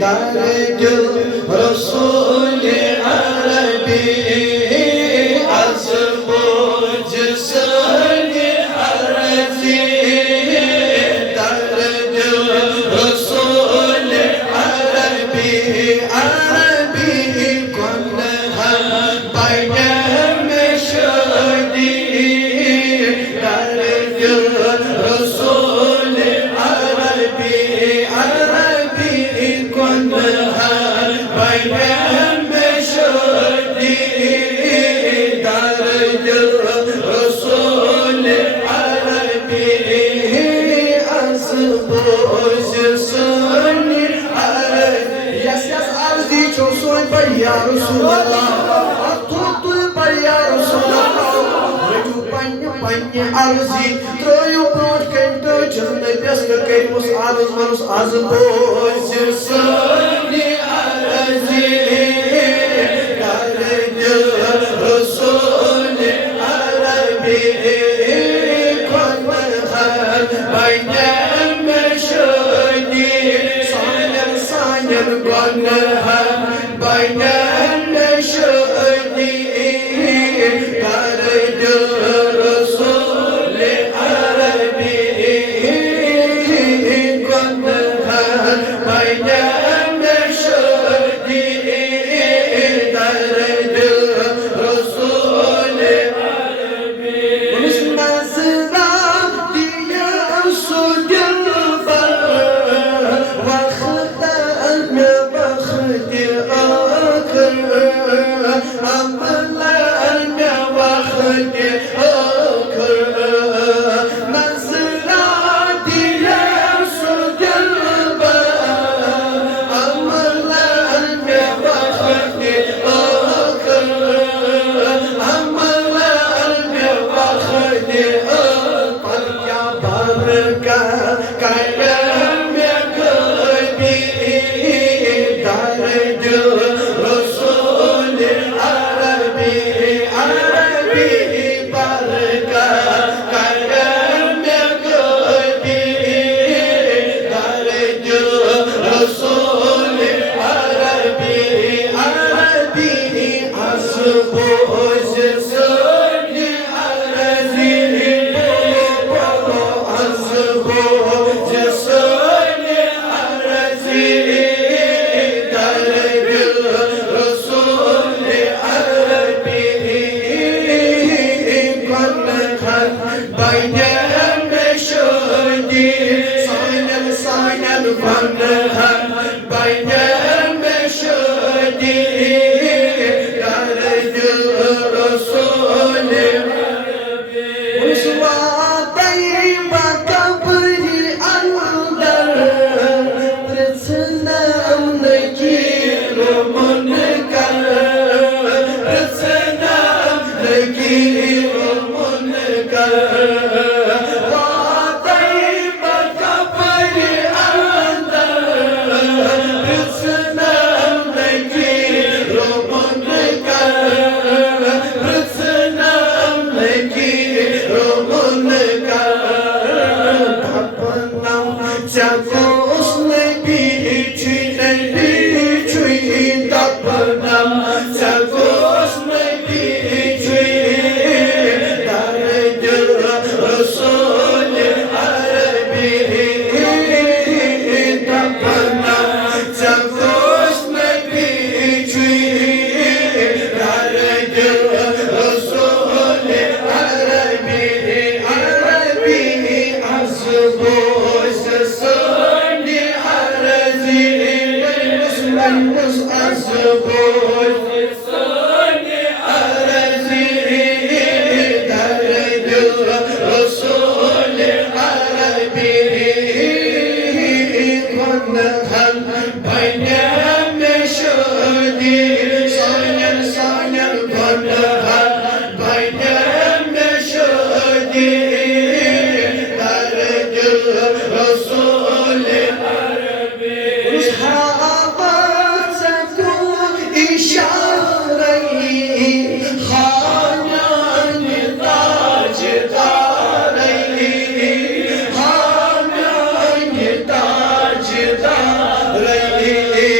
درج رسول عربی از موج سنگ عرضی درج رسول عربی عربی کن هم بینم شدی درج رسول عربی عربی کن هم بینم شدی درج رسول عربی از موج سنگ عربی yes عرضی چون سوی پر یا رسول اللہ تو پر یا رسول اللہ رجو پنی عرضی ترایو برونٹ کنٹو جن بیست کریمس عرض ورس از موج سنگ عرضی درج رسول عربی کن هم بینم شدی سانیم کن هم بینم شدی درج رسول عربی کن هم بینم شدی درج رسول عربی مسمزرم دیم سجن بر وقت ان وقت آخر امل ان وقت آخر مسمزرم دیم سجن بر امل ان وقت آخر امل ان وقت آخر یا برکا کرم قلبی درج رسول عربی عربی برکا کرم قلبی درج رسول عربی عربی از موج سنگ عرضی از موج سنگ عرضی درج رسول عربی کن هم بینم شدی سانم کن هم بینم شدی درج رسول عربی وسواتی مکبری اندر پرسنم نگیر منکر پرسنم نگیر منکر واتی مکبری اندر پرسنم نگیر منکر پرسنم نگیر منکر تپنم چکوس نبیچی تپنم چکوس نبیچی درج رسول عربی تپنم چکوس نبیچی درج رسول عربی عربی از موج سنگ عرضی از موج سنگ عرضی درج رسول عربی کن هم بینم شدی سانیم کن هم بینم شدی درج رسول عربی اصحابت سکون اشاره خانان تاج داری خانان تاج داری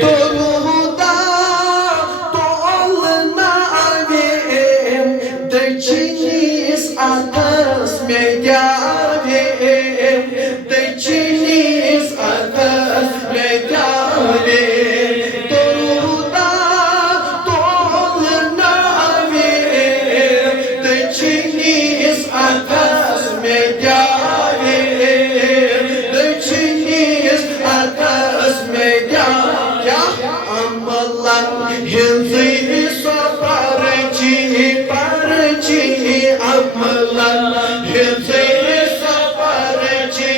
Doluda dolna avim Dechiniz atas medyavim Dechiniz atas medyavim Doluda dolna avim Dechiniz atas medyavim Dechiniz atas medyavim Amalan hindi saparci parci amalan hindi saparci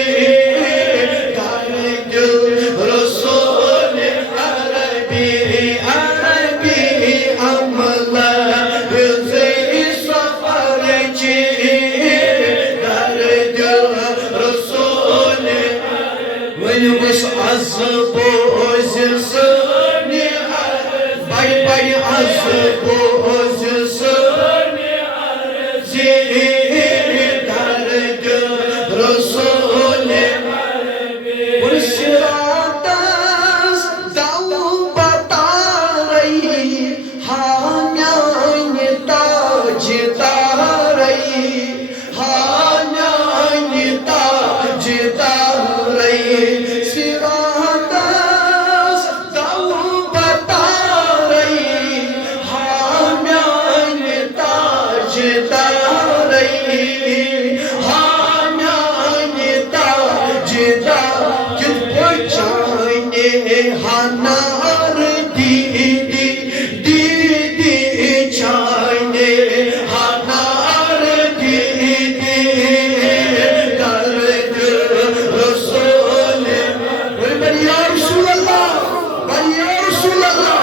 kargil rasul arabi arabi amalan hindi saparci kargil rasul Walvis عزبو زرسني باي باي عزبو زرسني زيد درد رسول والسرادس داو بطاري هانياني تاج داري هانياني تاج داري سرادس داو بطاري هانياني تاج داري هانياني تاج داري كد بچاني هنار دي دي دي دي چاني هنار دي دي درد رسول بل يا رسول الله بل يا رسول الله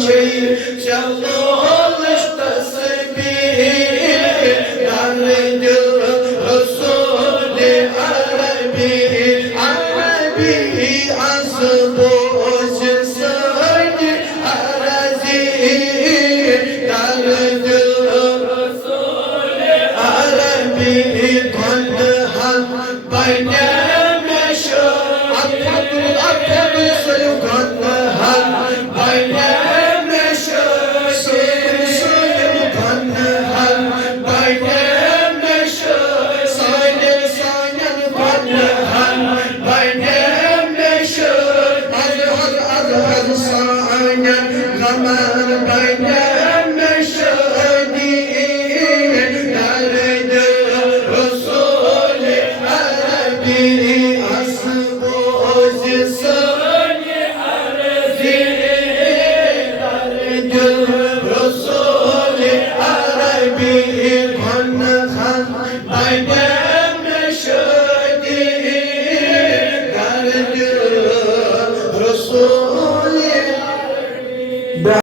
çiçeği çalmış tasbih Dardı Resul-i Arabi Arabi azboz saydı arazi Dardı Resul-i Arabi Kandahar bayne Resul-i Arabi